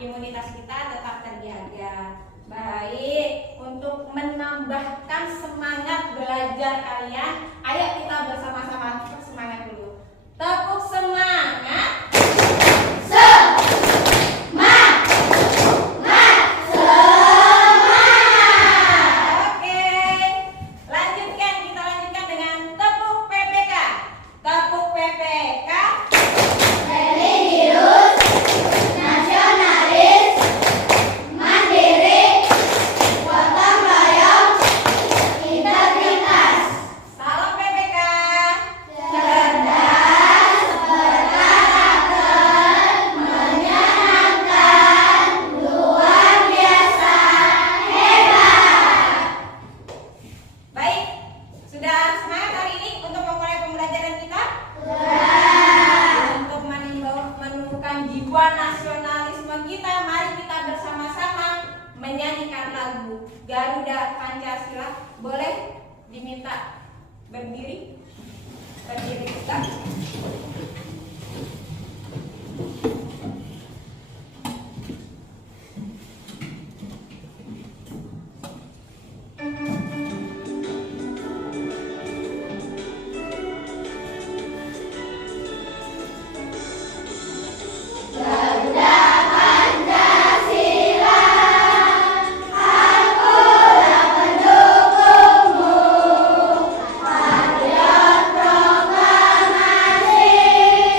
imunitas kita tetap terjaga. Baik, untuk menambahkan semangat belajar kalian, ayo kita bersama-sama semangat dulu. Tepuk semangat. Garuda Pancasila, boleh diminta berdiri kita. Proklamasi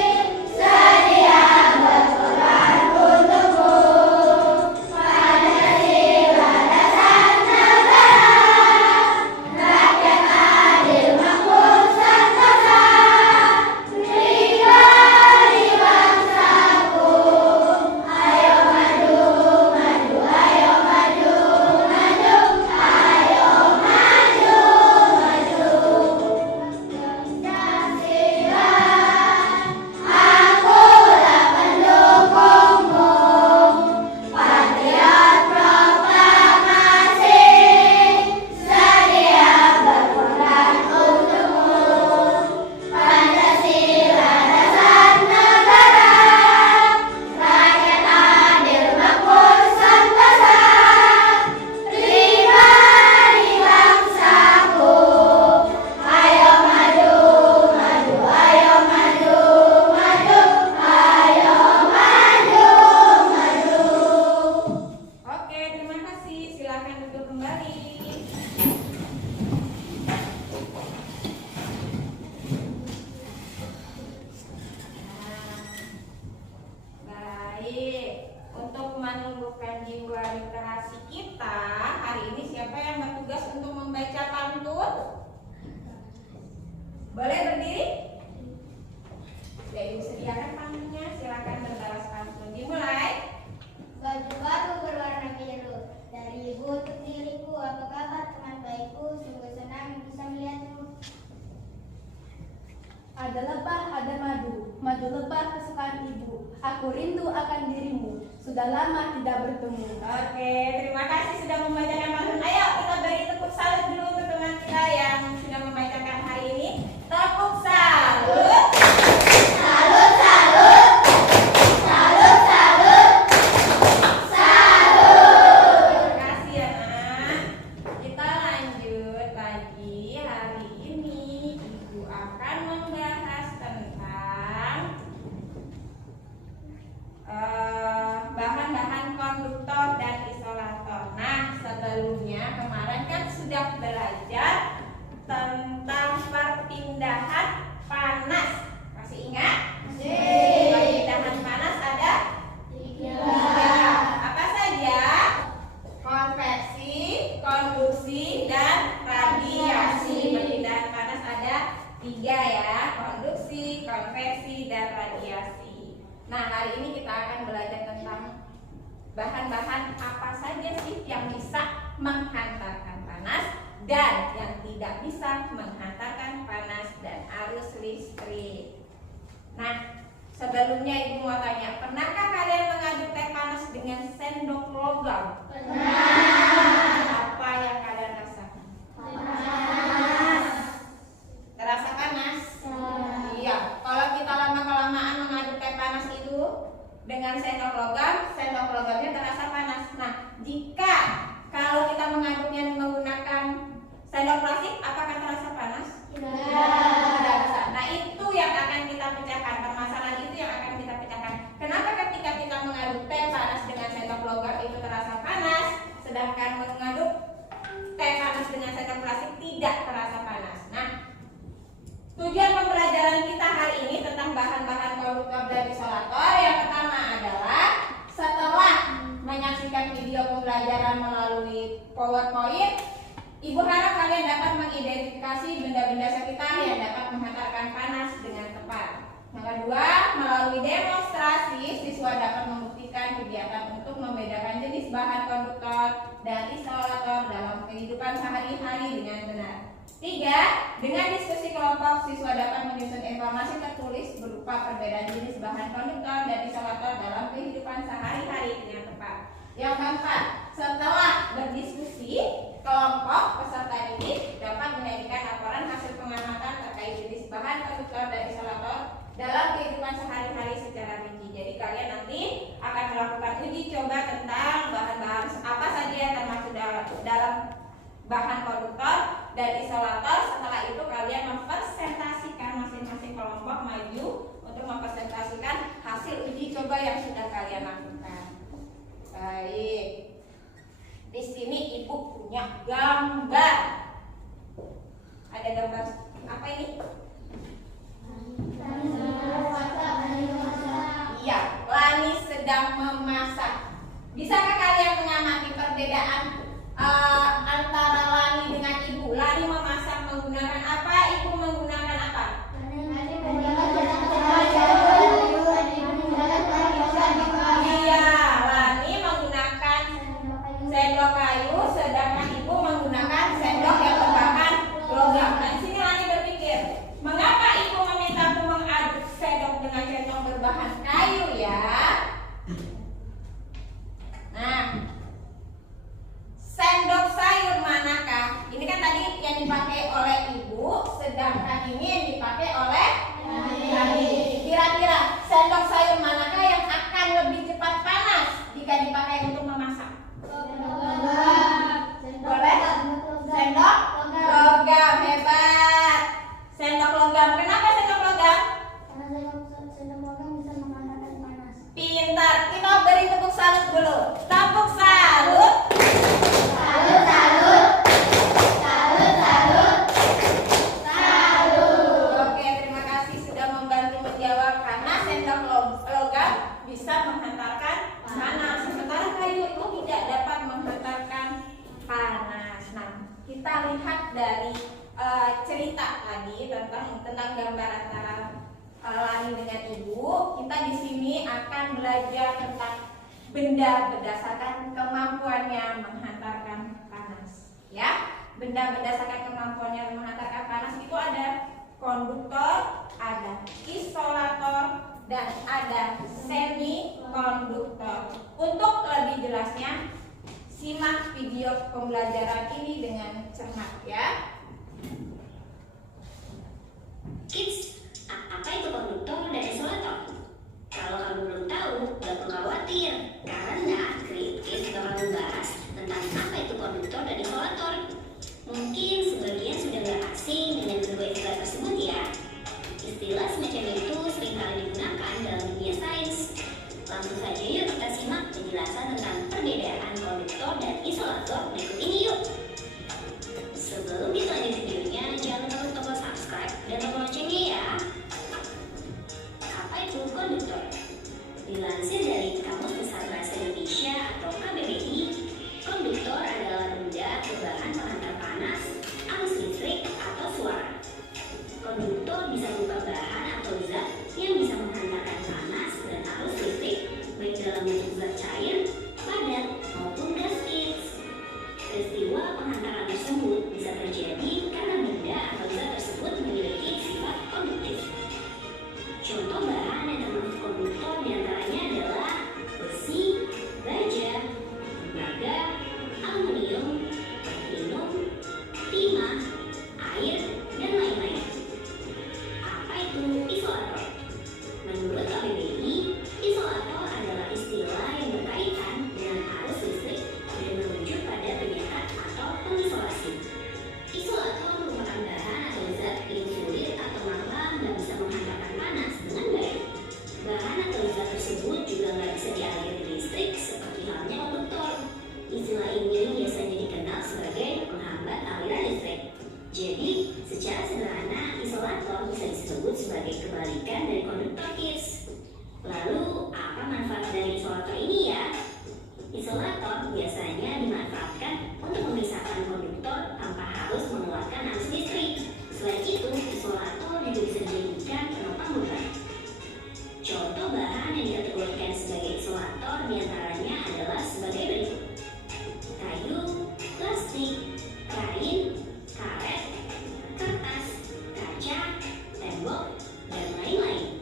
Ada lebah, ada madu. Madu lebah kesukaan ibu. Aku rindu akan dirimu. Sudah lama tidak bertemu. Oke, terima kasih sudah membacakan pantun. Ayo kita beri tepuk salut dulu untuk teman kita yang sudah membacakan hari ini. Tepuk salut. Salut, salut. Salut, salut. Salut. Terima kasih ya nak. Kita lanjut lagi. Hari ini ibu akan membahas tentang bahan-bahan konduktor dan isolator. Nah, sebelumnya kemarin kan sudah belajar tentang perpindahan panas. Masih ingat? Perpindahan panas ada tiga. Apa saja? Konveksi, konduksi, dan radiasi. Perpindahan panas ada tiga ya: konduksi, konveksi, dan radiasi. Nah, hari ini kita akan belajar tentang bahan-bahan apa saja sih yang bisa menghantarkan panas dan yang tidak bisa menghantarkan panas dan arus listrik. Nah, sebelumnya ibu mau tanya, pernahkah kalian mengaduk teh panas dengan sendok logam? Pernah. Apa yang kalian rasakan? Panas. Terasa panas? Panas. Iya, kalau kita lama-kelamaan mengaduk teh panas itu dengan sendok logamnya terasa panas. Nah, jika kalau kita mengaduknya menggunakan sendok plastik, apakah terasa panas? Tidak bisa. Nah, itu yang akan kita pecahkan. Permasalahan itu yang akan kita pecahkan. Kenapa ketika kita mengaduk teh panas dengan sendok logam itu terasa panas, sedangkan mengaduk teh panas dengan sendok plastik tidak terasa panas? Nah, tujuan pembelajaran kita hari ini tentang bahan-bahan konduktor dan isolator yang pertama adalah setelah menyaksikan video pembelajaran melalui PowerPoint, ibu harap kalian dapat mengidentifikasi benda-benda sekitar yang dapat menghantarkan panas dengan tepat. Yang kedua, melalui demonstrasi, siswa dapat membuktikan kegiatan untuk membedakan jenis bahan konduktor dan isolator dalam kehidupan sehari-hari dengan benar. 3. Dengan diskusi kelompok, siswa dapat menyusun informasi tertulis berupa perbedaan jenis bahan konduktor dan isolator dalam kehidupan sehari-hari dengan tepat. Yang keempat, setelah berdiskusi, kelompok peserta didik dapat menyajikan laporan hasil pengamatan terkait jenis bahan konduktor dan isolator dalam kehidupan sehari-hari secara rinci. Jadi kalian nanti akan melakukan uji coba tentang bahan-bahan apa saja yang termasuk dalam bahan konduktor dan isolator. Setelah itu kalian mempresentasikan, masing-masing kelompok maju untuk mempresentasikan hasil uji coba yang sudah kalian lakukan. Baik. Di sini ibu punya gambar. Ada gambar apa ini? Iya, Lani sedang memasak. Bisakah kalian mengamati perbedaan antara Lani dengan ibu? Lani memasak menggunakan apa? Ibu menggunakan apa? Iya, Lani menggunakan sendok kayu, sedangkan ibu menggunakan sendok yang berbahan logam. Nah, di sini Lani berpikir, mengapa ibu meminta aku mengaduk sendok dengan sendok berbahan kayu ya? Nah, sendok sayur manakah? Ini kan tadi yang dipakai oleh ibu, sedangkan ini yang dipakai oleh Lani. Kira-kira sendok sayur manakah yang akan lebih cepat panas jika dipakai untuk memasak? Boleh? Sendok logam, hebat. Sendok logam. Kenapa sendok logam? Pintar. Kita beri tepuk salut dulu. Tepuk salut. Salut, salut. Salut, salut. Salut. Oke, terima kasih sudah membantu menjawab. Karena sendok logam bisa menghantarkan panas, sementara kayu itu tidak dapat menghantarkan panas. Nah, kita lihat dari cerita tadi tentang gambar antara Lani dengan ibu. Kita di sini akan belajar tentang benda berdasarkan kemampuannya menghantarkan panas. Ya, benda berdasarkan kemampuannya menghantarkan panas itu ada konduktor, ada dan ada semikonduktor. Untuk lebih jelasnya, simak video pembelajaran ini dengan cermat ya. Kids, apa itu konduktor dan isolator? Kalau kamu belum tahu, gak perlu khawatir, karena Kids bakal membahas tentang apa itu konduktor dan isolator. Mungkin sebagian sudah gak asing dengan kedua istilah tersebut ya. Istilah semacam itu seringkali digunakan dalam dunia sains. Langsung saja yuk kita simak penjelasan tentang perbedaan konduktor dan isolator berikut ini yuk. Sebelum kita lanjut videonya, jangan lupa untuk tombol subscribe dan tombol loncengnya ya. Apa itu konduktor? Dilansir dari Kamus Besar Bahasa Indonesia atau KBBI, konduktor adalah benda atau bahan pengantar panas, arus listrik, atau suara. Konduktor bisa berupa bahan atau zat yang bisa menghantarkan panas dan arus listrik, baik dalam bentuk zat cair, padat, maupun gas. Peristiwa penghantaran tersebut bisa terjadi karena benda atau zat tersebut memiliki sifat konduktif. Contoh bahan yang termasuk konduktor diantaranya adalah besi, baja, tembaga, aluminium, platinum, timah, air, dan lain-lain. Apa itu isolator? Menurut KBBI, isolator adalah istilah yang berkaitan dengan arus listrik dan merujuk pada penyekat atau pengisolasi. Isolator merupakan bahan atau zat yang sulit atau lambat dan bisa menghantarkan panas dengan baik. Bahan atau zat tersebut juga nggak bisa dialiri listrik seperti halnya konduktor. Istilah ini biasanya dikenal sebagai penghambat aliran listrik. Jadi, secara sederhana, isolator bisa disebut sebagai kebalikan dari konduktor, kids. Lalu, apa manfaat dari isolator ini ya? Isolator biasanya dimanfaatkan untuk memisahkan konduktor tanpa harus mengeluarkan arus listrik. Selain itu, isolator juga bisa dijadikan penopang beban. Contoh bahan yang dikategorikan sebagai isolator diantaranya adalah sebagai berikut: kayu, plastik, kain, karet, kertas, kaca, tembok, dan lain-lain.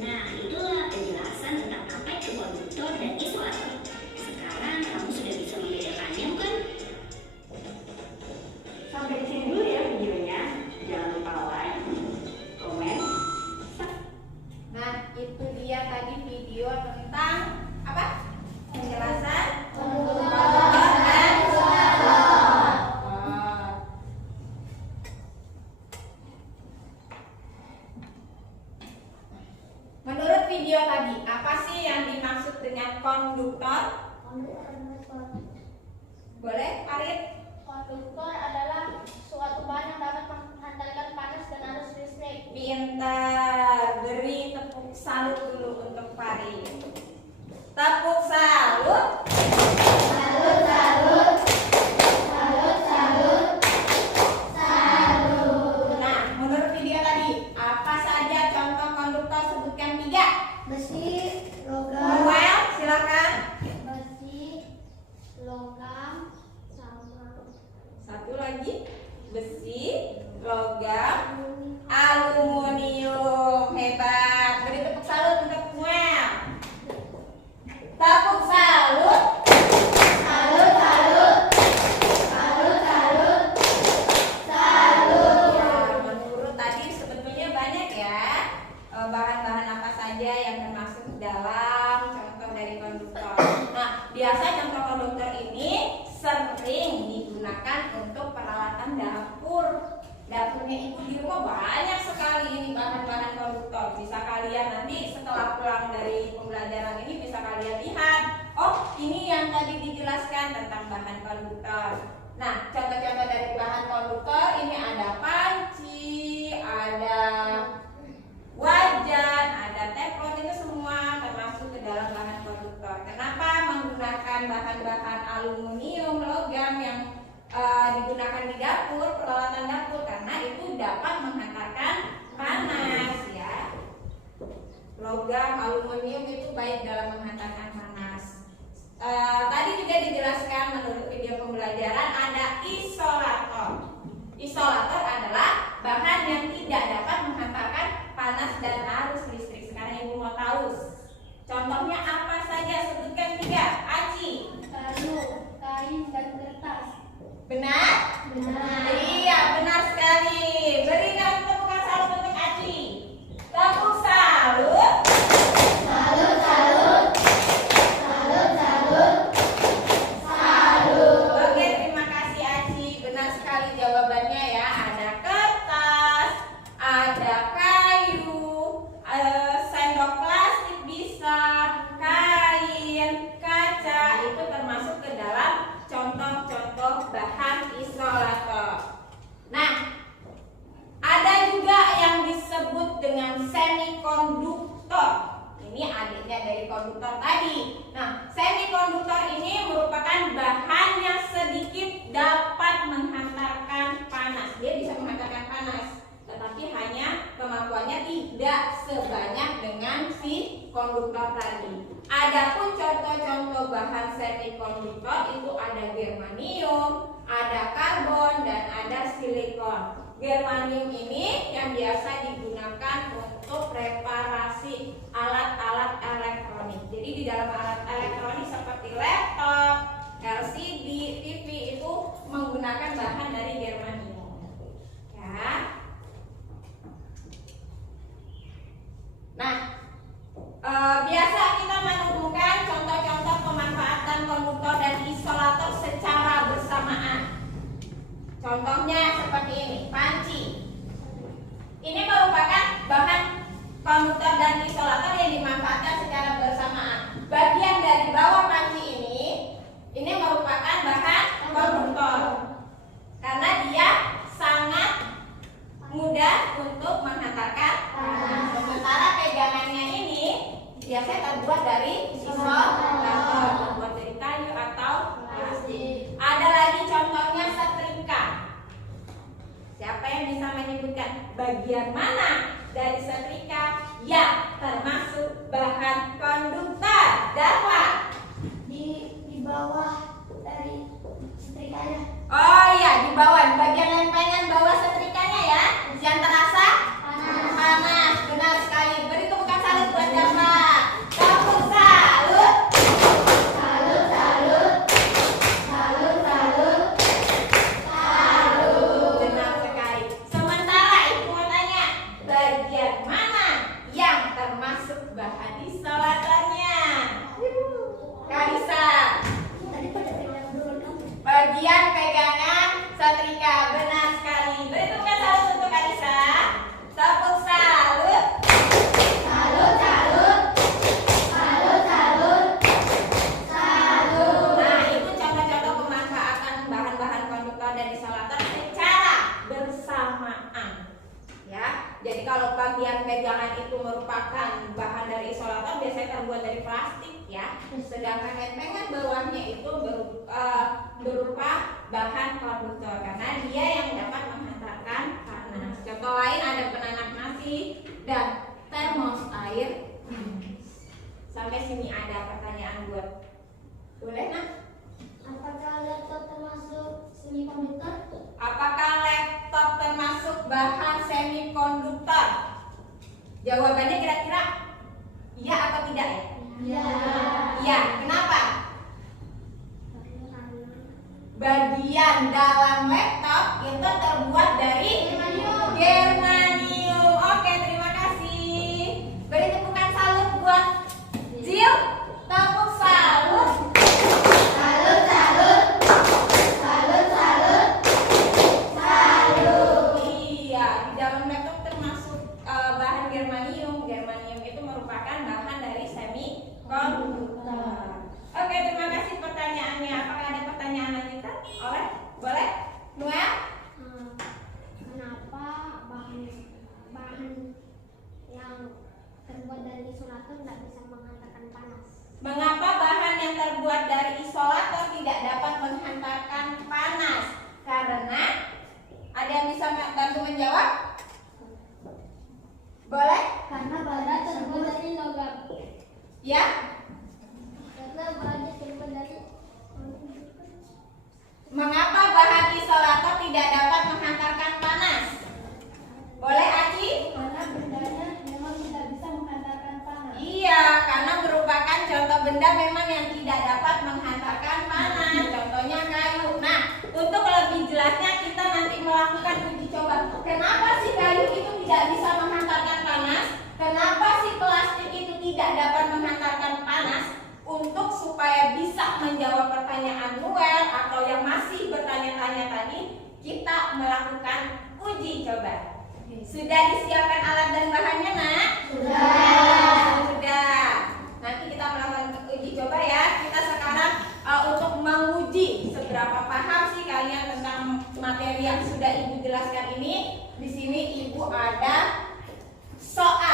Nah, itulah penjelasan tentang apa itu konduktor dan isolator. Sekarang kamu sudah bisa membedakannya, bukan? Sampai di sini dulu ya videonya. Jangan lupa like, komen, subscribe. Nah, itu dia tadi video tentang apa? Penjelasan konduktor dan isolator. Menurut video tadi, apa sih yang dimaksud dengan konduktor? Boleh, Farid? Konduktor adalah suatu bahan yang dapat menghantarkan panas dan arus listrik. Pintar. Beri tepuk salut dulu untuk Farid. Tepuk salut. Salut, salut, salut, salut, salut. Nah, menurut video tadi, apa saja contoh konduktor? Sebutkan 3. Besi, logam, Noel, silakan. besi, logam, sama Satu lagi, besi, logam, aluminium. Hebat. Beri tepuk salut untuk Noel. Tepuk salut. salut, salut, salut, salut, salut. Ya, menurut tadi sebetulnya banyak ya bahan-bahan apa saja yang termasuk dalam contoh dari konduktor. Nah, biasa contoh konduktor ini sering digunakan untuk peralatan dapur. Dapurnya ibu di rumah banyak sekali ini bahan-bahan konduktor. Bisa kalian nanti setelah pulang dari pembelajaran ini bisa kalian lihat. Oh, ini yang tadi dijelaskan tentang bahan konduktor. Nah, contoh-contoh dari bahan konduktor ini ada panci, ada wajan, ada teflon, itu semua termasuk ke dalam bahan konduktor. Kenapa menggunakan bahan-bahan aluminium, logam yang digunakan di dapur, peralatan dapur? Karena itu dapat menghantarkan panas ya. Logam, aluminium itu baik dalam menghantarkan panas. Tadi juga dijelaskan menurut video pembelajaran ada isolator. Isolator adalah bahan yang tidak dapat menghantarkan panas dan arus listrik. Sekarang ibu mau dengan semikonduktor. Ini adiknya dari konduktor tadi. Nah, semikonduktor ini merupakan bahan yang sedikit dapat menghantarkan panas. Dia bisa menghantarkan panas, tetapi hanya kemampuannya tidak sebanyak dengan si konduktor tadi. Adapun contoh-contoh bahan semikonduktor itu ada germanium, ada karbon, dan ada silikon. Germanium ini yang biasa digunakan untuk reparasi alat-alat elektronik. Jadi di dalam alat elektronik seperti laptop, LCD, TV itu menggunakan bahan dari germanium. Ya. Nah, biasa kita menemukan contoh-contoh pemanfaatan konduktor dan isolator secara bersamaan. Contohnya seperti ini, panci. Ini merupakan bahan konduktor dan isolator yang dimanfaatkan secara bersamaan. Bagian dari bawah panci ini merupakan bahan konduktor karena dia sangat mudah untuk menghantarkan panas. Sementara pegangannya ini biasanya terbuat dari isolator, terbuat dari kayu atau plastik. Ada lagi contohnya setrika. Siapa yang bisa menyebutkan bagian mana dari setrika yang termasuk bahan konduktor? Darwa. Di bawah dari setrikanya. Oh iya, di bawah, di bagian lempengan bawah setrikanya ya. Yang terasa panas. Benar sekali. Beri tepukan salut buat Darwa. Tepuk salut. Salut, salut. Salut, salut. Salut. Benar sekali. Sementara ibu mau tanya, bagian mana yang termasuk bahan isolatornya? Karisa. Tadi pada pegang dulu kan? Bagian pegangan setrika. Benar sekali. Beri tepukan salut untuk Karisa. Tepuk salut. Salut, salut. Salut, salut. Salut. Nah, itu contoh-contoh pemanfaatan bahan-bahan konduktor dan isolator secara bersamaan. Ya, jadi kalau bagian pegangan itu merupakan bahan dari isolator biasanya terbuat dari plastik ya. Sedangkan lempengan bawahnya itu berupa bahan konduktor karena dia yang dapat menghantarkan panas. Contoh lain ada penanak nasi dan termos air. Sampai sini ada pertanyaan buat boleh nak? Apakah laptop termasuk semikonduktor? Apakah laptop termasuk bahan semikonduktor? Jawabannya kira-kira iya atau tidak ya? Ya. Iya, kenapa? Bagian dalam laptop itu terbuat dari germanium. Oke, terima kasih. Beri tepukan salut buat Jill. Tepuk salut. Salut, salut. Salut, salut. Salut. Iya, di dalam laptop termasuk bahan germanium. Germanium itu merupakan bahan dari semikonduktor. Oke, terima kasih pertanyaannya. Apakah ada pertanyaan lanjutan? Boleh? Noel? Kenapa bahan yang terbuat dari isolator tidak bisa menghantarkan panas? Mengapa bahan yang terbuat dari isolator tidak dapat menghantarkan panas? Karena ada yang bisa bantu menjawab? Boleh? Karena bahan terbuat dari logam. Ya? Karena bahan terbuat dari Mengapa bahan isolator tidak dapat menghantarkan panas? Boleh, Aci? Karena bendanya memang tidak bisa menghantarkan panas. Iya, karena merupakan contoh benda memang yang tidak dapat menghantarkan panas. Contohnya kayu. Nah, untuk lebih jelasnya kita nanti melakukan uji coba. Kenapa sih kayu itu tidak bisa menghantarkan panas? Kenapa sih plastik itu tidak dapat menghantarkan panas? Untuk supaya bisa menjawab pertanyaan Noel atau yang masih bertanya-tanya tadi, kita melakukan uji coba. Sudah disiapkan alat dan bahannya, Nak? Sudah. Nanti kita melakukan uji coba ya. Kita sekarang untuk menguji seberapa paham sih kalian tentang materi yang sudah Ibu jelaskan ini. Di sini Ibu ada soal.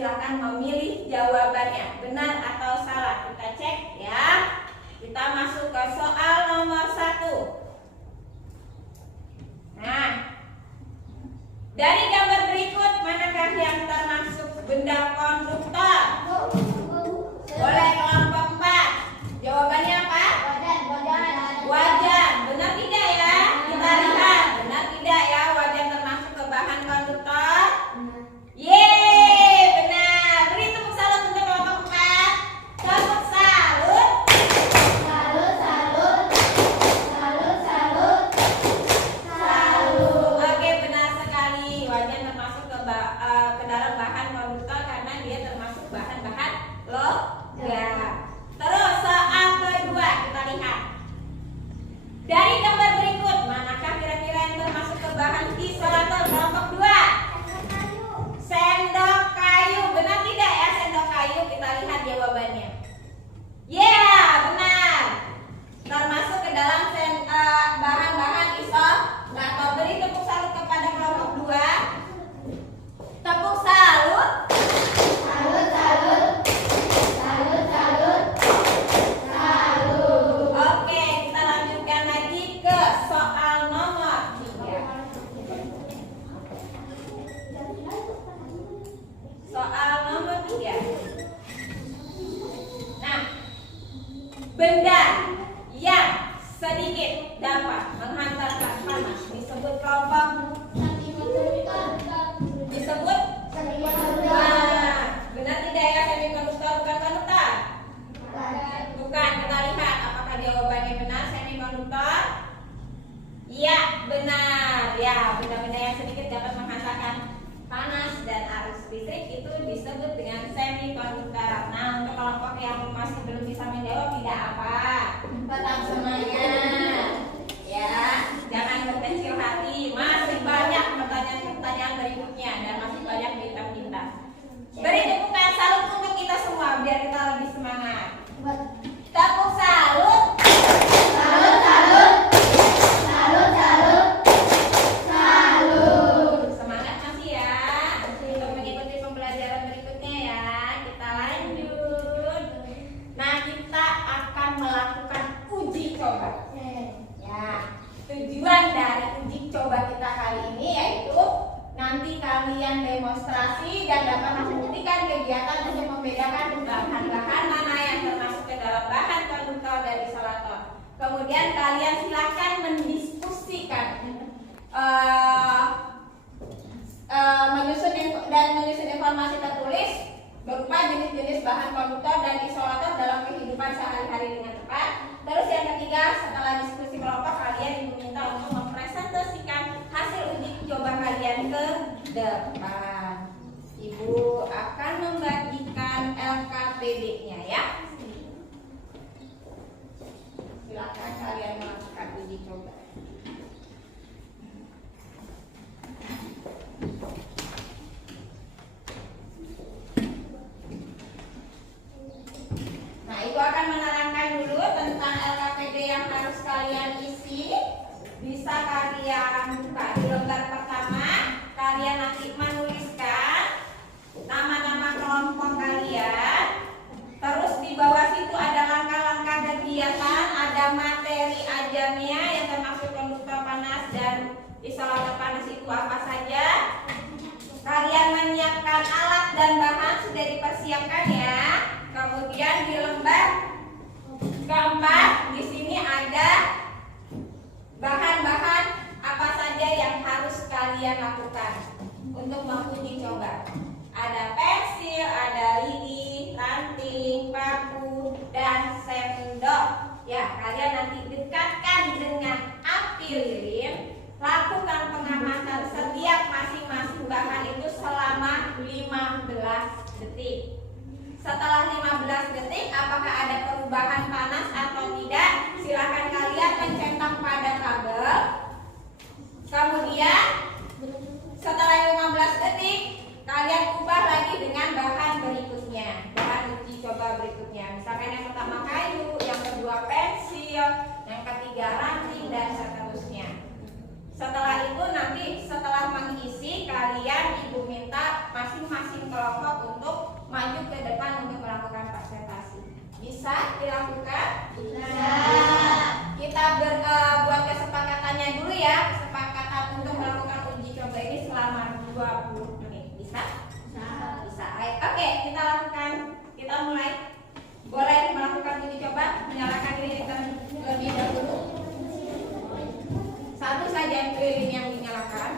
silakan memilih jawabannya, benar atau salah. Kita cek ya. Kita masuk ke soal nomor 1. Nah, dari gambar berikut manakah yang termasuk benda konduktor? Boleh kelompok 4. Jawabannya apa? Wajan. Benar tidak ya? Kita lihat. Benar tidak ya? Wajan termasuk ke bahan konduktor? Yeay, benar. Beri tepuk salut untuk kelompok 4. Tepuk salut. Oke, benar sekali. Wajan termasuk ke dalam bahan konduktor karena dia termasuk bahan-bahan logam. Terus soal kedua kita lihat. Dari gambar berikut manakah kira-kira yang termasuk ke bahan isolator kelompok 2? Sendok kayu. Benar tidak ya sendok kayu? Kita lihat jawabannya. Ya, benar. Termasuk ke dalam bahan-bahan isolator. Beri tepuk salut kepada kelompok 2. Tepuk salut. Oke, kita lanjutkan lagi ke soal nomor 3. Soal nomor 3. Nah, benda yang sedikit dapat menghantarkan panas disebut kelompok disebut benar tidak ya semikonduktor bukan konduktor? Bukan. Kita lihat apakah jawabannya benar semikonduktor? Ya, benar. Ya, benda-benda yang sedikit dapat menghantarkan panas dan arus listrik itu disebut dengan semikonduktor. Nah, untuk kelompok yang masih belum bisa menjawab tidak apa, tetap semangat. Ya, jangan berkecil hati. Masih banyak pertanyaan-pertanyaan berikutnya dan masih banyak bintang-bintang. Beri tepukan salut untuk kita semua biar kita lebih semangat. Tepuk salut. Semangat masih ya untuk mengikuti pembelajaran berikutnya ya. Kita lanjut. Nah, kita akan melakukan uji coba. Ya, tujuan dari uji coba kita kali ini yaitu nanti kalian demonstrasi dan dapat membuktikan kegiatan untuk membedakan bahan-bahan mana yang termasuk ke dalam bahan konduktor dan isolator. Kemudian kalian silakan mendiskusikan menyusun informasi tertulis berupa jenis-jenis bahan konduktor dan isolator dalam kehidupan sehari-hari dengan tepat. Terus yang ketiga, setelah diskusi kelompok kalian diminta untuk mempresentasikan hasil uji coba kalian ke depan. Ibu akan membagikan LKPD-nya ya. Silakan kalian melakukan uji coba. Nah, itu akan menerangkan dulu tentang LKPD yang harus kalian isi. Bisa kalian buka di lembar pertama. Kalian nanti menuliskan nama-nama kelompok kalian. Terus di bawah situ ada langkah-langkah kegiatan, ada materi ajarnya yang termasuk konduktor panas dan isolator panas itu apa saja. Kalian menyiapkan alat dan bahan sudah dipersiapkan ya. Kemudian di lembar keempat di sini ada bahan-bahan apa saja yang harus kalian lakukan untuk menguji coba. Ada pensil, ada lidi, ranting, paku, dan sendok. Ya, kalian nanti dekatkan dengan api lilin. Lakukan pengamatan setiap masing-masing bahan itu selama 15 detik. Setelah 15 detik, apakah ada perubahan panas atau tidak? Silakan kalian mencentang pada kabel. Kemudian setelah 15 detik, kalian ubah lagi dengan bahan berikutnya, bahan uji coba berikutnya. Misalkan yang pertama kayu, yang kedua pensil, yang ketiga ranting, dan seterusnya. Setelah itu nanti setelah mengisi, kalian ibu minta masing-masing kelompok untuk depan untuk melakukan presentasi. Bisa dilakukan? Bisa. Kita buat kesepakatannya dulu ya, kesepakatan untuk melakukan uji coba ini selama 20 menit. Bisa? Bisa. Oke, kita lakukan. Kita mulai. Boleh melakukan uji coba, menyalakan lilin terlebih dahulu. Satu saja lilin yang dinyalakan.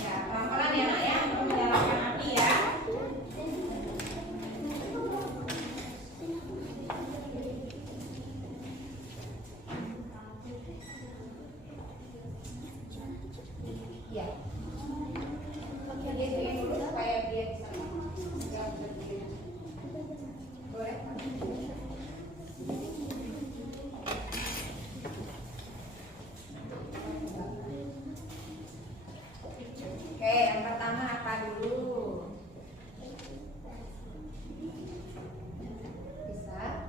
Ya, pelan-pelan ya nak ya, untuk menyalakan api ya. Ya. Oke, dia dulu supaya dia bisa berdiri. Boleh? Oke, yang pertama apa dulu? Bisa?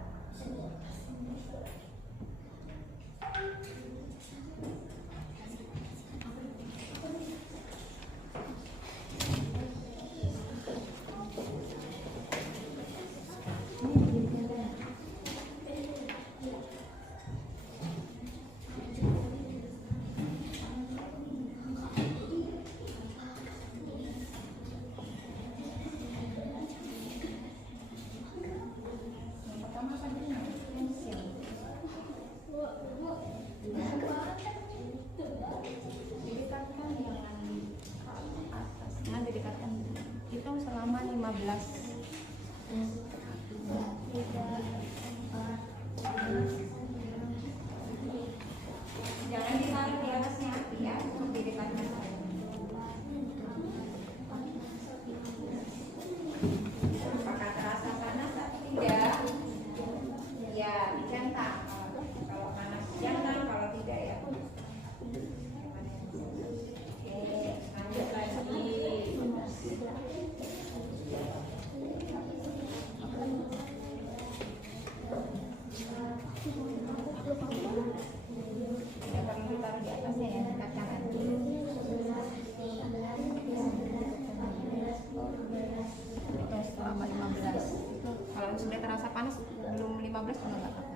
Yang pertama apa dulu? Mesin. Didekatkan yang atas. Nah, didekatkan. Itu selama 15. Jangan ditarik di atasnya api ya, untuk didekatkan. Apakah terasa panas atau tidak? Ya, dicentang. Kalau panas jangan, kalau tidak ya. Oke, lanjut lagi. Tidak perlu ditaruh di atasnya ya, dekatkan lagi. Oke, selama 15. Kalau sudah terasa panas, belum 15 juga nggak apa-apa.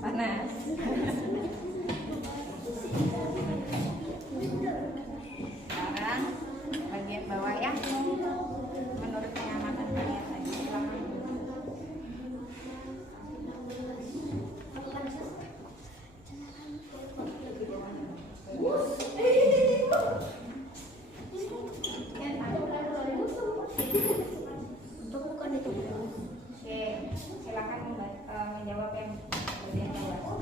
Panas. Sekarang bagian bawah ya. Menurut pengamatan kalian tadi, silakan. Oke, silakan menjawab yang bagian bawah.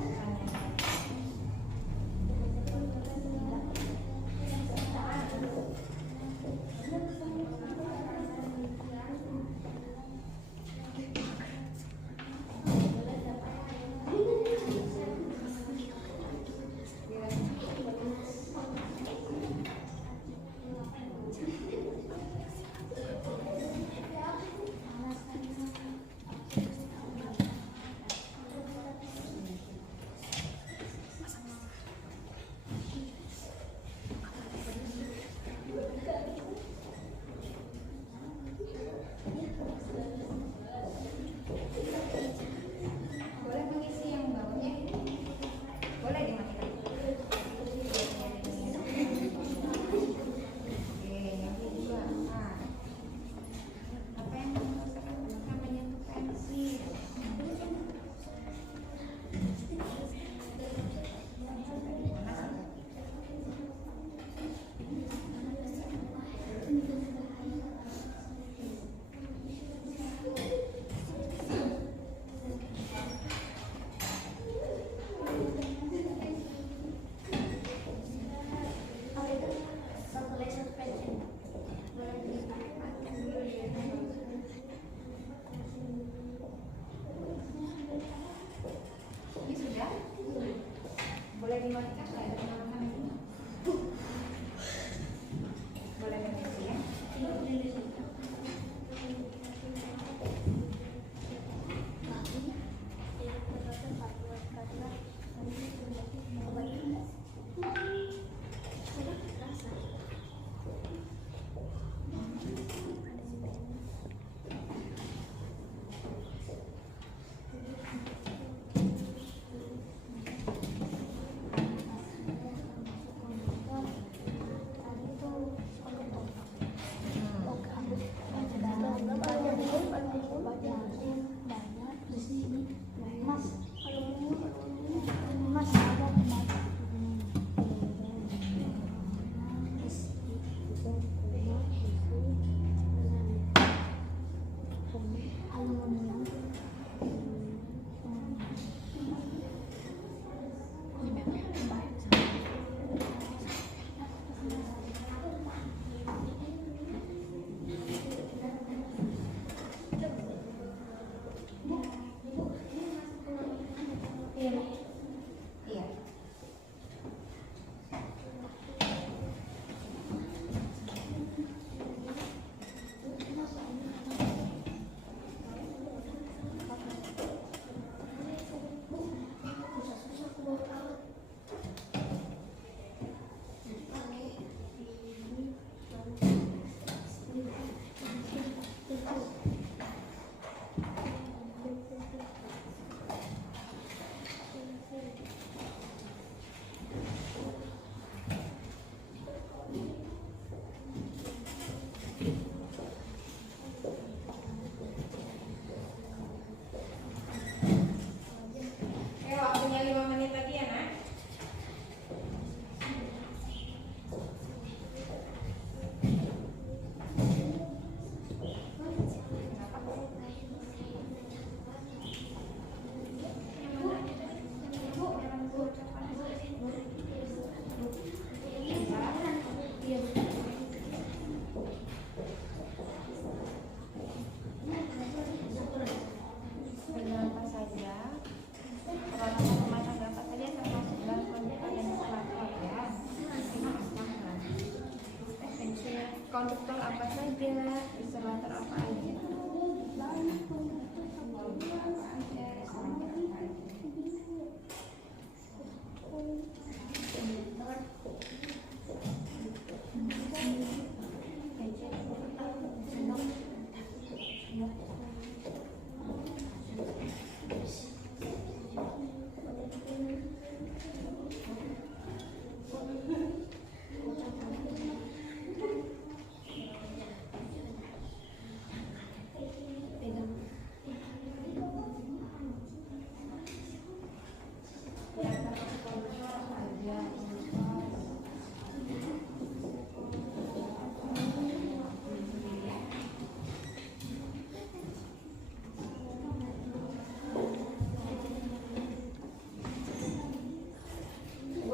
konduktor apa saja, insulator apa aja.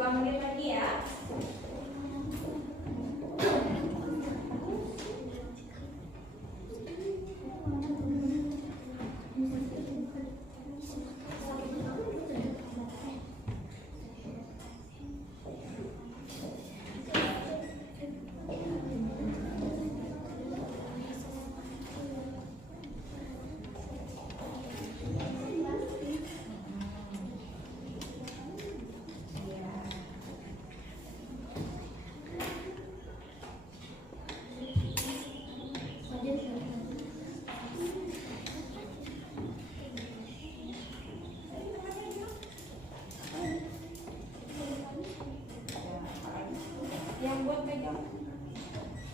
Menit lagi ya. Yang buat pegang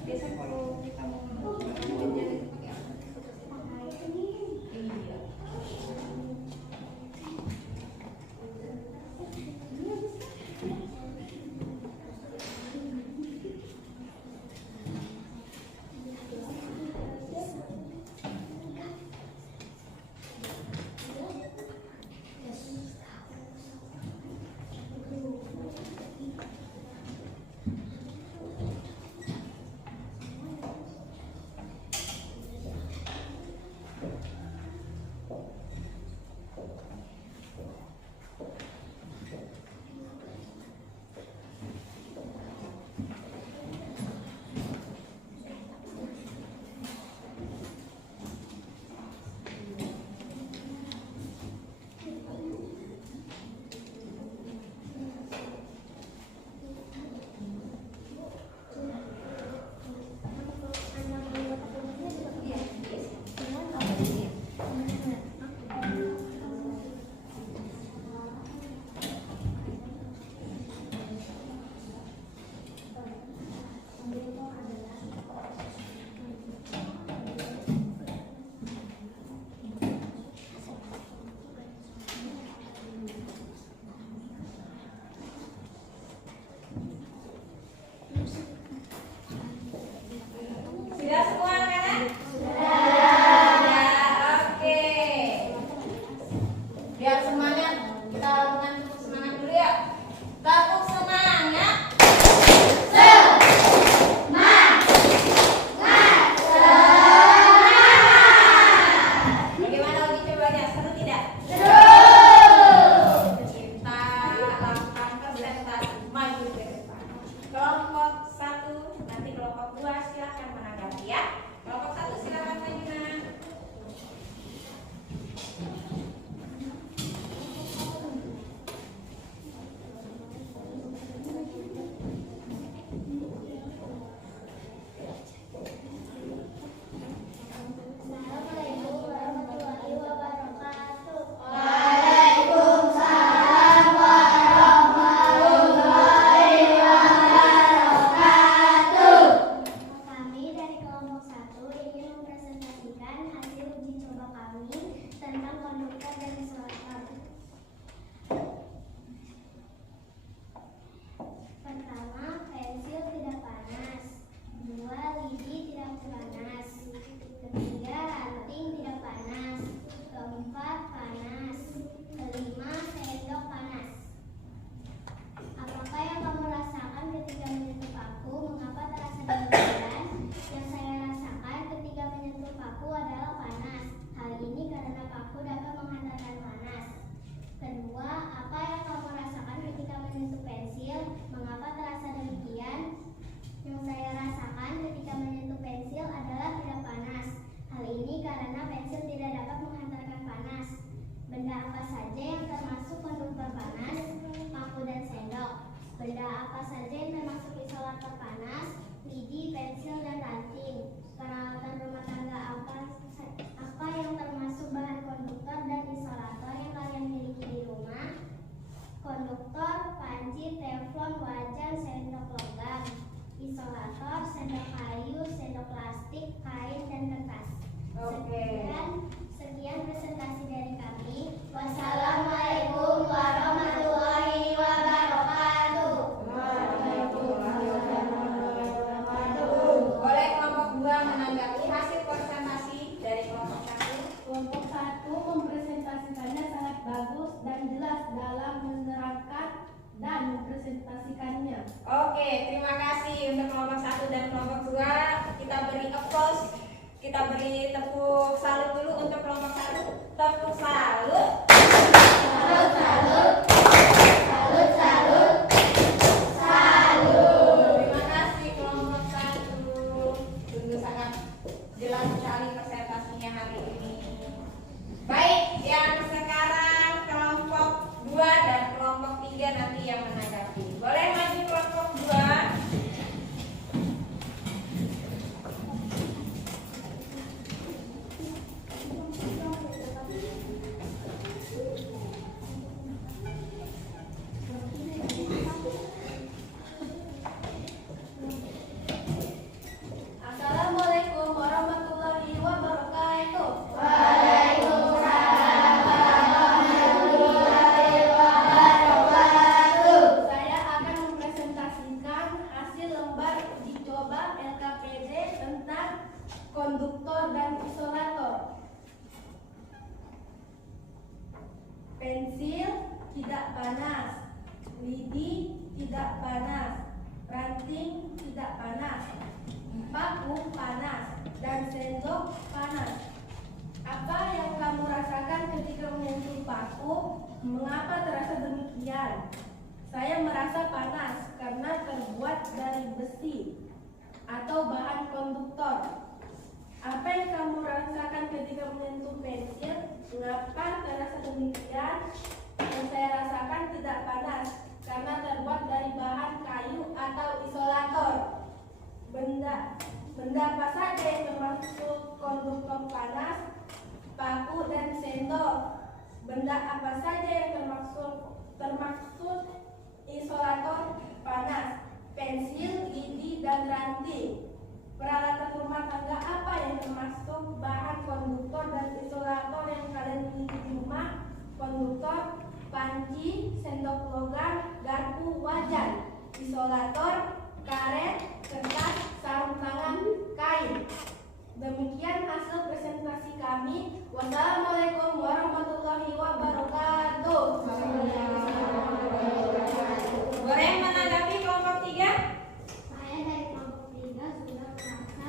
biasa kalau kita mau menjadi pakai apa? Iya. Sudah semua anak-anak? Sudah. Oke. Biar semangat, kita lakukan tepuk semangat dulu ya. Tepuk semangat. Bagaimana uji cobanya? Seru tidak? Kita lakukan presentasi maju ke depan. Kelompok 1, nanti kelompok 2 silakan menanggapi ya. Kelompok 1 silakan maju nak. Assalamualaikum warahmatullahi wabarakatuh. Kami dari kelompok 1 ingin mempresentasikan hasil uji coba kami tentang konduktor dan insulator. Pertama, pensil tidak panas. 2, lidi tidak panas. 3, ranting tidak panas. 4, panas. 5, sendok panas. Apakah yang kamu rasakan ketika menyentuh paku? Mengapa terasa demikian? Yang saya rasakan ketika menyentuh paku adalah panas. Hal ini karena paku dapat menghantarkan panas. Kedua, apa yang kamu rasakan ketika menyentuh pensil? Mengapa terasa demikian? Yang saya rasakan ketika menyentuh Kita beri tepuk salut dulu untuk kelompok 1. Tepuk salut. Salut, salut. Salut, salut. Salut. Terima kasih kelompok 1. Sungguh sangat jelas sekali presentasinya hari ini. Baik, yang sekarang kelompok 2 dan kelompok 3 nanti yang menanggapi. Boleh maju kelompok 2. Assalamualaikum warahmatullahi wabarakatuh. Waalaikumsalam warahmatullahi wabarakatuh. Saya akan mempresentasikan hasil lembar uji coba LKPD tentang konduktor dan isolator. Pensil tidak panas, lidi tidak panas, ranting tidak panas, paku panas, dan sendok panas. Apa yang kamu rasakan ketika menyentuh paku? Mengapa terasa demikian? Saya merasa panas karena terbuat dari besi atau bahan konduktor. Apa yang kamu rasakan ketika menyentuh pensil? Mengapa terasa demikian? Yang saya rasakan tidak panas karena terbuat dari bahan kayu atau isolator. Benda apa saja yang termasuk konduktor panas? Paku dan sendok. Benda apa saja yang termasuk isolator panas? Pensil, lidi, dan ranting. Peralatan rumah tangga apa yang termasuk bahan konduktor dan isolator yang kalian miliki di rumah? Konduktor, panci, sendok logam, garpu, wajan, isolator, karet, kertas, sarung tangan, kain. Demikian hasil presentasi kami. Wassalamualaikum warahmatullahi wabarakatuh. Boleh menanggapi kelompok 3? Saya dari kelompok 3 sudah merasa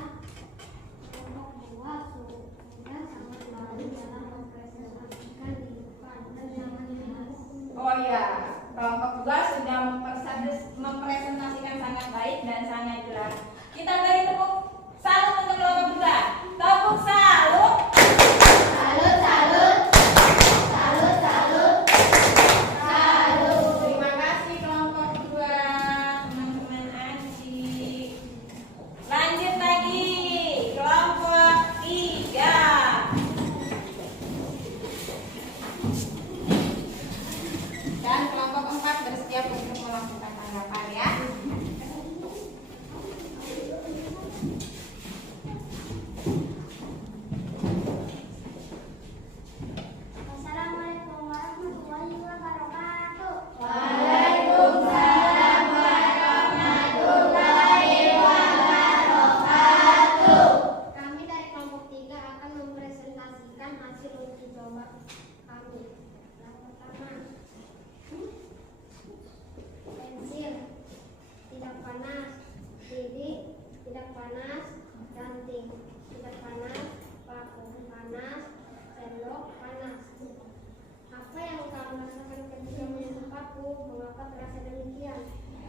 kelompok 2 sudah sangat baik dalam mempresentasikan di depan dan jangan dihapus. Oh ya, kelompok 2 sudah mempresentasikan sangat baik dan sangat jelas. Kita beri tepuk salut untuk kelompok 2. Tepuk salut. Salut, salut. Salut, salut. Salut. Terima kasih kelompok 2, teman-teman adik. Lanjut lagi, kelompok 3. Dan kelompok 4 bersiap untuk melakukan tanggapan ya. Assalamualaikum warahmatullahi wabarakatuh. Waalaikumsalam warahmatullahi wabarakatuh. Kami dari kelompok 3 akan mempresentasikan hasil uji coba kami. Yang pertama, pensil tidak panas, lidi tidak panas, ranting tidak panas, paku panas, sendok panas. Apa yang kamu rasakan ketika menyentuh paku? Mengapa terasa demikian?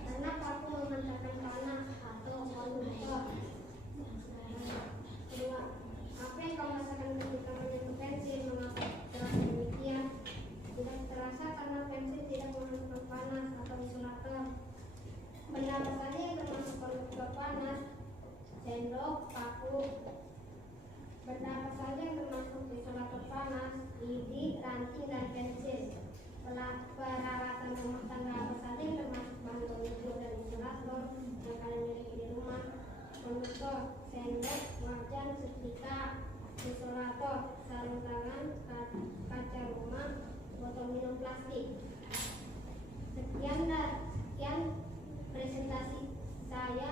Karena paku menghantarkan panas atau konduktor. Kedua, apa yang kamu rasakan ketika menyentuh pensil? Mengapa terasa demikian? Tidak terasa karena pensil tidak menghantarkan panas atau isolator. Benda apa saja yang termasuk konduktor panas? Sendok, paku. Benda apa saja yang termasuk isolator panas? Lidi, ranting, dan pensil. Peralatan rumah tangga apa saja yang termasuk bahan konduktor dan isolator yang kalian miliki di rumah? Konduktor, sendok, wajan, setrika, isolator, sarung tangan, kaca rumah, botol minum plastik. Sekian presentasi saya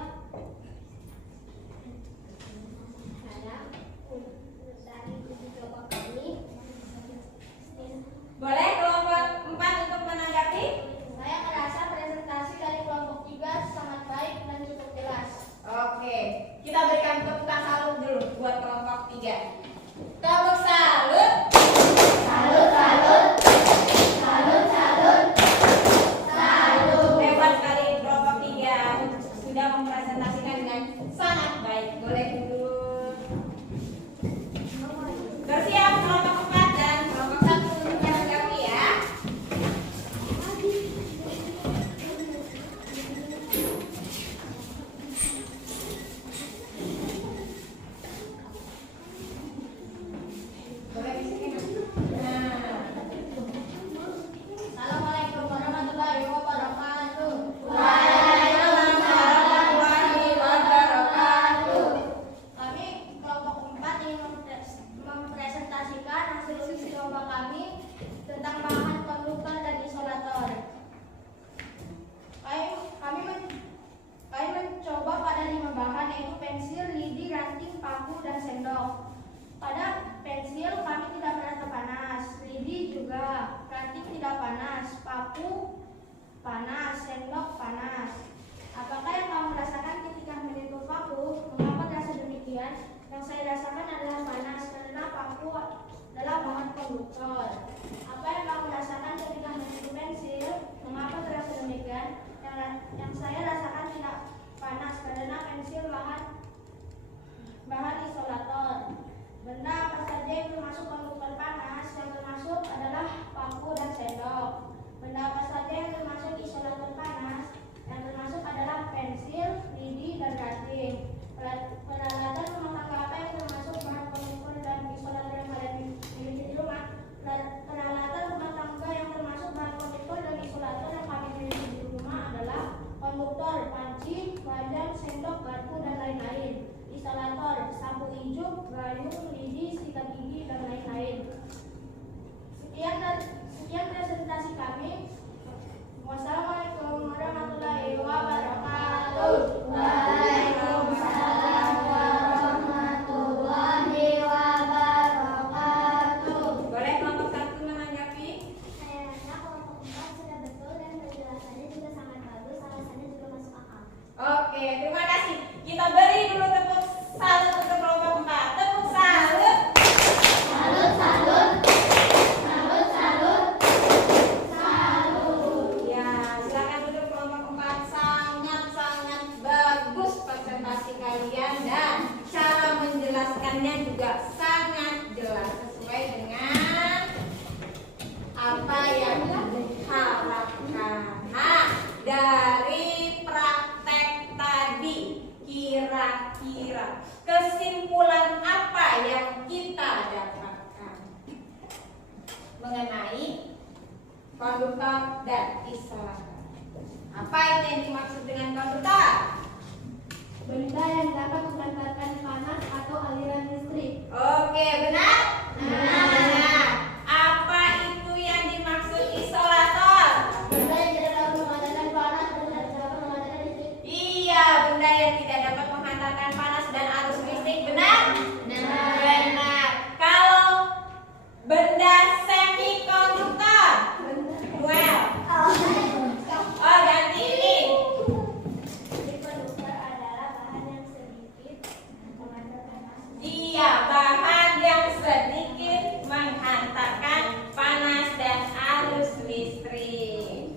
dari uji coba kami. Boleh kelompok 4 untuk menanggapi? Saya panas, sendok panas. Apakah yang kamu rasakan ketika menyentuh paku? Mengapa terasa demikian? Yang saya rasakan adalah panas karena paku adalah bahan konduktor. Apa yang kamu rasakan ketika menyentuh pensil? Mengapa terasa demikian? Yang saya rasakan tidak panas karena pensil bahan isolator. Benda apa saja yang termasuk konduktor panas? Yang termasuk adalah paku dan sendok. Benda apa saja yang termasuk isolator panas? Yang termasuk adalah pensil, lidi, dan ranting. Peralatan rumah tangga apa yang termasuk bahan konduktor dan isolator yang kalian miliki di rumah? Peralatan rumah tangga yang termasuk bahan konduktor dan isolator yang kami miliki di rumah adalah konduktor, panci, wajan, sendok, garpu, dan lain-lain. Isolator, sapu ijuk, gayung, lidi, sikat gigi, dan lain-lain. Sekian presentasi kami. Wassalamualaikum warahmatullahi wabarakatuh. Waalaikumsalam warahmatullahi wabarakatuh. Boleh kelompok satu menanggapi? Saya rasa kelompok 4 sudah betul dan penjelasannya juga sangat bagus, alasannya juga masuk akal. Oke, terima kasih. Kita beri dulu tepuk salut untuk kelompok 4. Tepuk salut. Salut, salut. Ya, silakan duduk kelompok 4. Sangat-sangat bagus presentasi kalian dan cara menjelaskannya juga sangat jelas sesuai dengan apa yang diharapkan. Nah, dari praktek tadi kira-kira kesimpulan apa yang kita dapatkan mengenai konduktor dan isolator? Apa itu yang dimaksud dengan konduktor? Benda yang dapat mengantarkan panas atau aliran listrik. Oke, benar? Benar. Apa itu yang dimaksud isolator? Benda yang tidak dapat mengantarkan panas atau tidak dapat mengantarkan listrik. Iya, benda yang tidak dapat menghantarkan panas dan arus listrik, benar? Benar. Kalau benda semikonduktor, well, ganti ini. Konduktor adalah bahan yang sedikit menghantarkan panas. Iya, bahan yang sedikit menghantarkan panas dan arus listrik.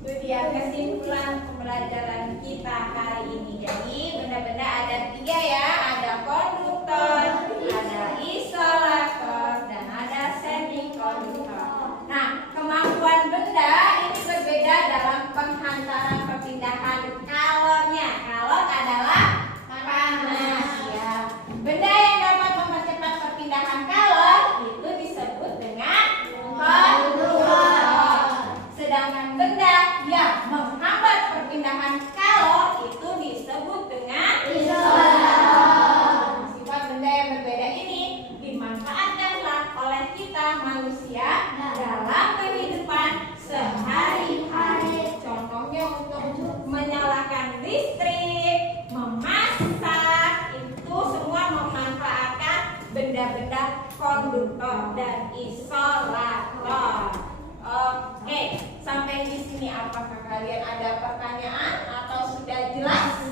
Itu dia kesimpulan pembelajaran kita kali ini. Jadi benda-benda ada 3 ya, ada konduktor, ada isolator, dan ada semikonduktor. Nah, kemampuan benda ini berbeda dalam penghantaran perpindahan kalornya. Kalor adalah panas ya. Benda yang dapat mempercepat perpindahan kalor itu disebut dengan konduktor. Sedangkan benda yang menghambat perpindahan kalor itu disebut dengan isolator. Sifat benda yang berbeda ini dimanfaatkanlah oleh kita manusia dalam kehidupan sehari-hari. Contohnya untuk menyalakan listrik, memasak, itu semua memanfaatkan benda-benda konduktor dan isolator. Oke, sampai di sini apakah kalian ada pertanyaan atau sudah jelas?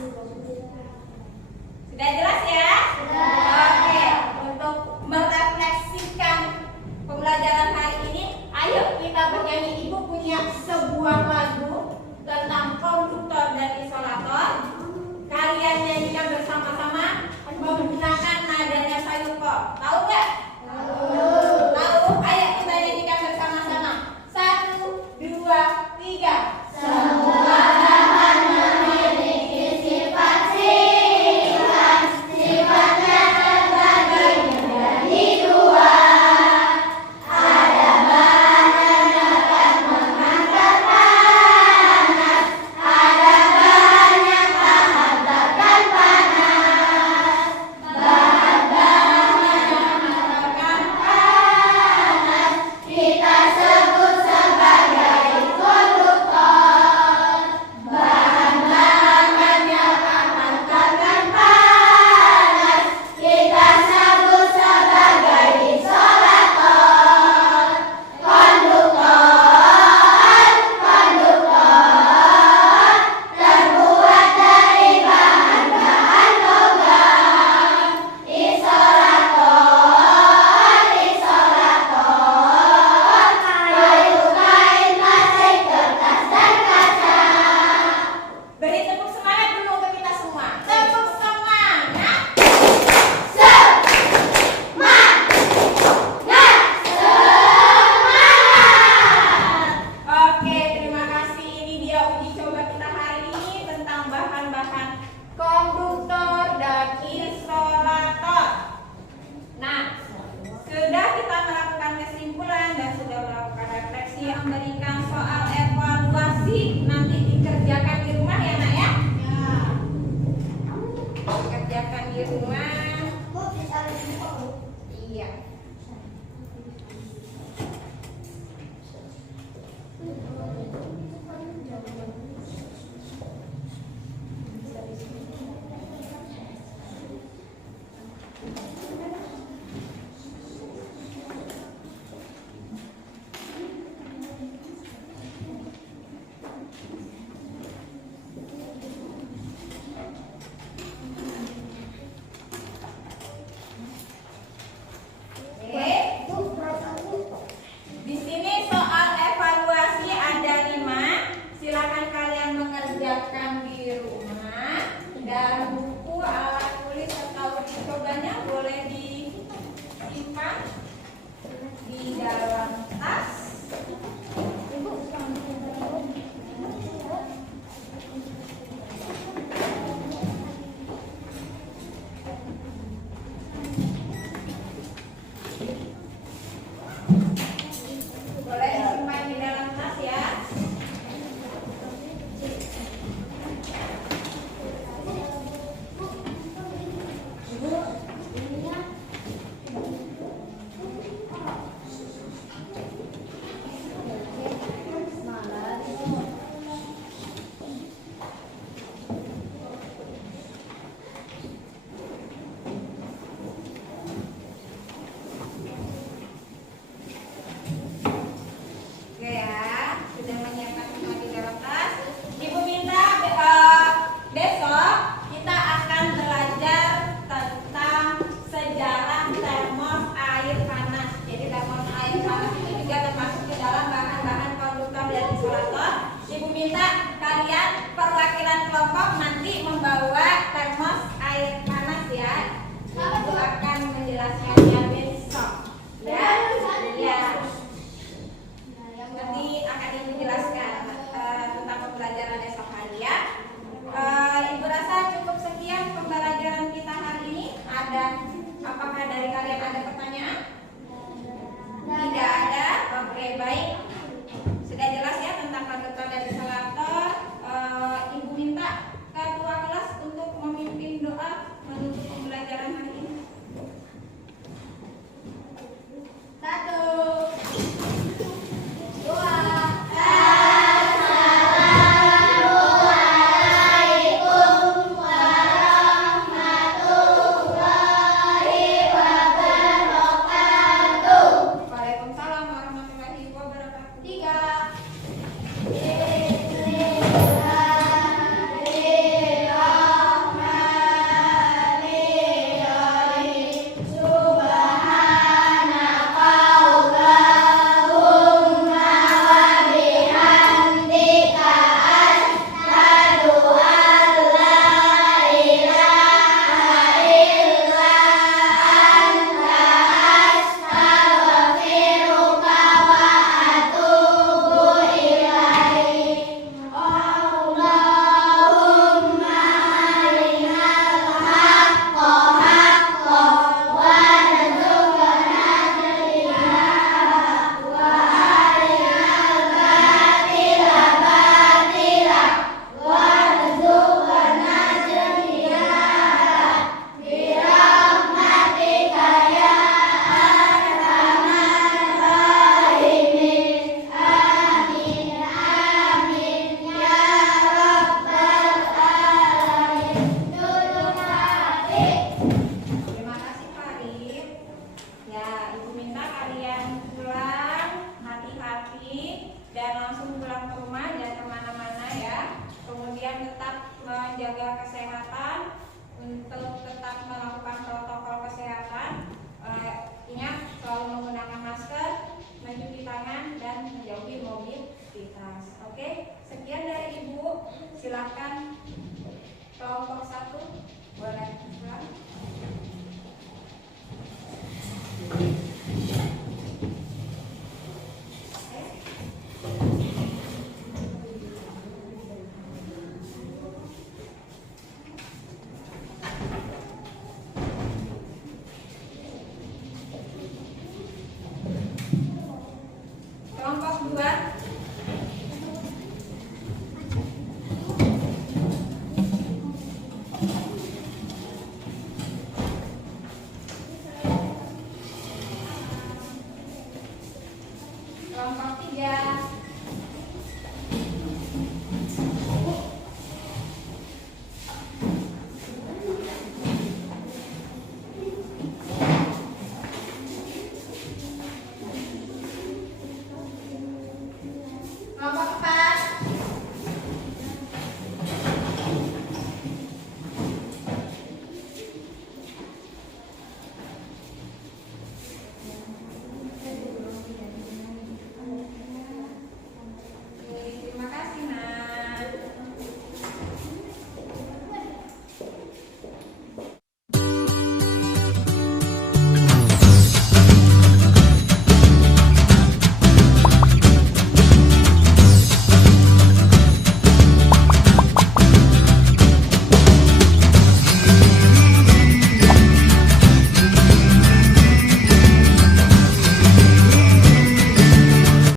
Sudah jelas ya? Oke, untuk merefleksikan pembelajaran hari ini, ayo kita bernyanyi. Ibu punya sebuah lagu tentang konduktor dan isolator. Kalian nyanyikan bersama-sama menggunakan nadanya sayuko. Tahu nggak? Tahu? Ayo kita nyanyikan bersama-sama. 1, 2, 3. Semua bahan memiliki sifat-sifat. Sifatnya terbagi menjadi 2. Ada bahan yang dapat menghantar panas. Ada bahan yang tak hantarkan panas. Bahan-bahan yang menghantarkan panas memberikan soal evaluasi nanti dikerjakan di rumah ya nak ya. Kerjakan di rumah. Iya. Di sini soal evaluasi ada 5. Silakan kalian mengerjakan di rumah. Dan buku, alat tulis atau uji cobanya boleh disimpan di dalam tas. Boleh disimpan di dalam tas ya. Oke ya, sudah menyiapkan semua di dalam tas. Ibu minta besok kita akan belajar tentang sejarah termos air panas. Jadi termos air panas itu juga termasuk di dalam bahan-bahan konduktor dan isolator. Ibu minta kalian perwakilan kelompok nanti membawa termos air panas ya. Ibu akan menjelaskannya besok. Ya, ya. Nanti akan Ibu jelaskan tentang pembelajaran esok hari ya. Ibu rasa cukup sekian pembelajaran kita hari ini. Apakah dari kalian ada pertanyaan? Tidak ada. Oke, baik. Sudah jelas ya tentang konduktor dan isolator. Ibu minta ketua kelas untuk memimpin doa menutup pembelajaran hari ini. 1, 2. Waalaikumsalam warahmatullahi wabarakatuh. 3. Terima kasih Pak Arif. Ya, Ibu minta kalian pulang hati-hati dan langsung pulang ke rumah, jangan kemana-mana ya. Kemudian tetap menjaga kesehatan, untuk tetap melakukan protokol kesehatan. Ingat selalu menggunakan masker, mencuci tangan dan menjauhi mobilitas. Oke, sekian dari Ibu. Silakan kelompok 1 boleh pulang. Kelompok 2 Kelompok kepala